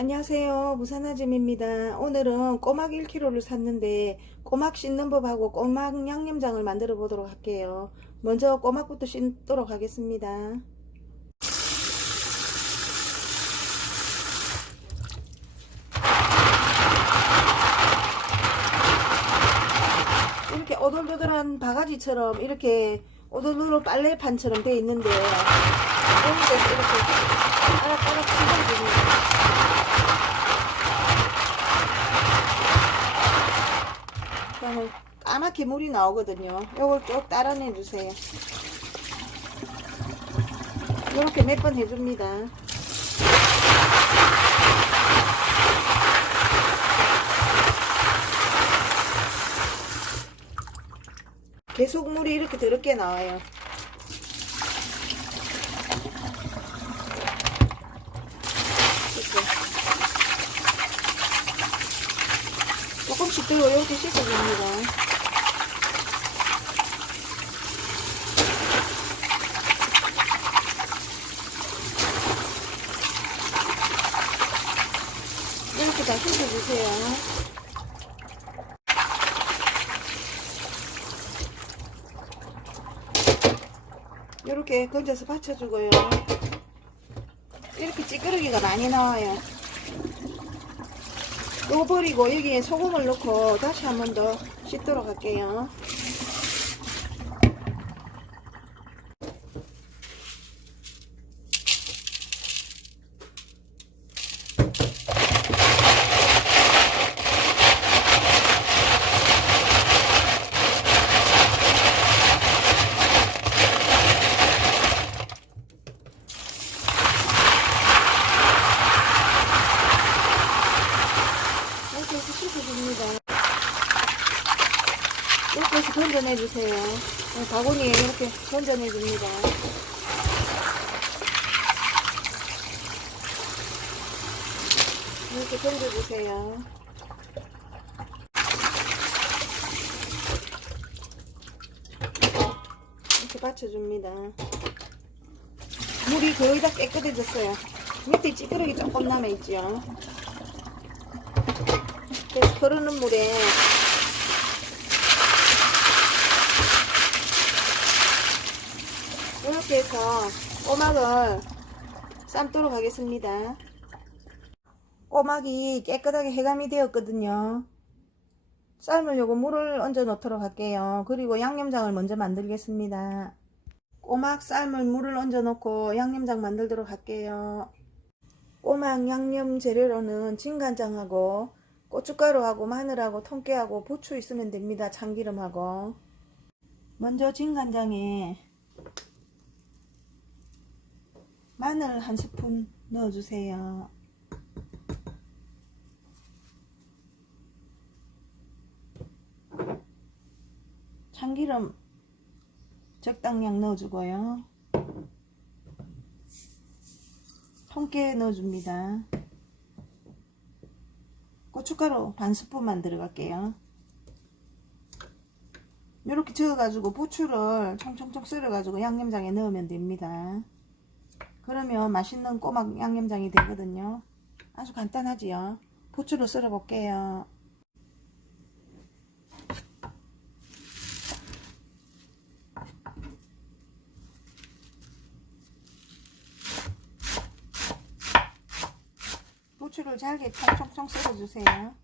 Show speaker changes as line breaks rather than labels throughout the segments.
안녕하세요. 무산아짐입니다. 오늘은 꼬막 1kg를 샀는데 꼬막 씻는 법하고 꼬막 양념장을 만들어 보도록 할게요. 먼저 꼬막부터 씻도록 하겠습니다. 이렇게 오돌도돌한 바가지처럼 이렇게 오돌도돌 빨래판처럼 돼 있는데 여기서 이렇게 따락따락 찢어줍니다. 그러면 까맣게 물이 나오거든요. 요걸 쭉 따라내 주세요. 이렇게 몇 번 해줍니다. 계속 물이 이렇게 더럽게 나와요. 이렇게. 조금씩 더 이렇게 씻어줍니다. 이렇게 다 씻어주세요. 이렇게 건져서 받쳐주고요. 이렇게 찌끄러기가 많이 나와요. 요거 버리고 여기에 소금을 넣고 다시 한 번 더 씻도록 할게요. 이렇게 해서 씻어줍니다. 이렇게 해서 건져내 주세요. 네, 바구니에 이렇게 건져내 줍니다. 이렇게 건져 주세요. 이렇게 받쳐줍니다. 물이 거의 다 깨끗해졌어요. 밑에 찌끄러기 조금 남아있죠. 그래서 흐르는 물에 이렇게 해서 꼬막을 삶도록 하겠습니다. 꼬막이 깨끗하게 해감이 되었거든요. 삶으려고 물을 얹어 놓도록 할게요. 그리고 양념장을 먼저 만들겠습니다. 꼬막 삶을 물을 얹어 놓고 양념장 만들도록 할게요. 꼬막 양념 재료로는 진간장하고 고춧가루하고 마늘하고 통깨하고 부추 있으면 됩니다. 참기름하고. 먼저 진간장에 마늘 한 스푼 넣어주세요. 참기름 적당량 넣어주고요. 통깨 넣어줍니다. 고춧가루 반 스푼만 들어갈게요. 이렇게 저어가지고 부추를 총총총 썰어가지고 양념장에 넣으면 됩니다. 그러면 맛있는 꼬막 양념장이 되거든요. 아주 간단하지요. 부추를 썰어 볼게요. 부추를 잘게 총총총 썰어주세요.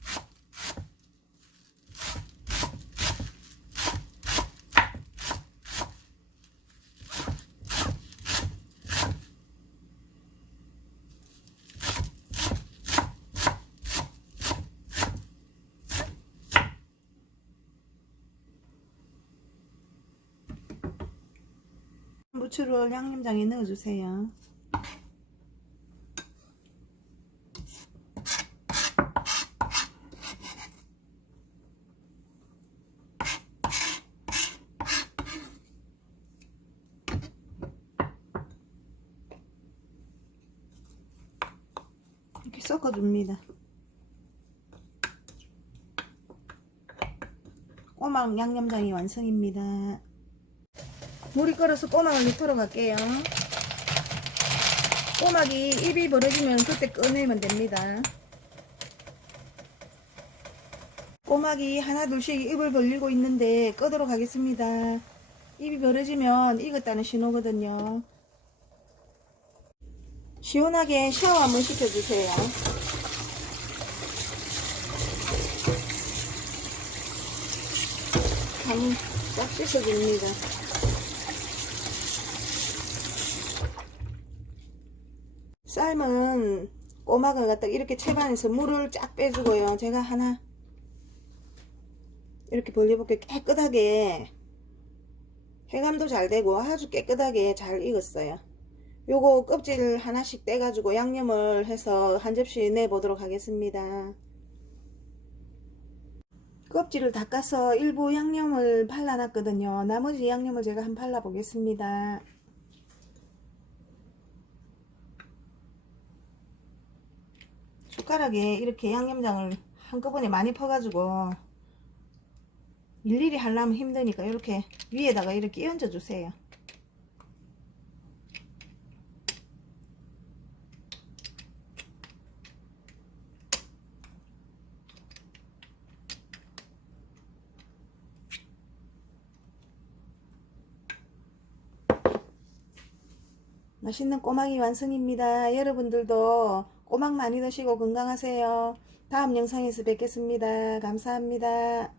부추를 양념장에 넣어주세요. 이렇게 섞어줍니다. 꼬막 양념장이 완성입니다. 물이 끓어서 꼬막을 넣도록 할게요. 꼬막이 입이 벌어지면 그때 꺼내면 됩니다. 꼬막이 하나 둘씩 입을 벌리고 있는데 끄도록 하겠습니다. 입이 벌어지면 익었다는 신호거든요. 시원하게 샤워 한번 시켜주세요. 한싹 씻어줍니다. 삶은 꼬막을 갖다 이렇게 채반에서 물을 쫙 빼주고요. 제가 하나 이렇게 벌려볼게요. 깨끗하게 해감도 잘 되고 아주 깨끗하게 잘 익었어요. 요거 껍질 하나씩 떼가지고 양념을 해서 한 접시 내보도록 하겠습니다. 껍질을 닦아서 일부 양념을 발라놨거든요. 나머지 양념을 제가 한번 발라보겠습니다. 숟가락에 이렇게 양념장을 한꺼번에 많이 퍼가지고 일일이 하려면 힘드니까 이렇게 위에다가 이렇게 얹어 주세요. 맛있는 꼬막이 완성입니다. 여러분들도 꼬막 많이 드시고 건강하세요. 다음 영상에서 뵙겠습니다. 감사합니다.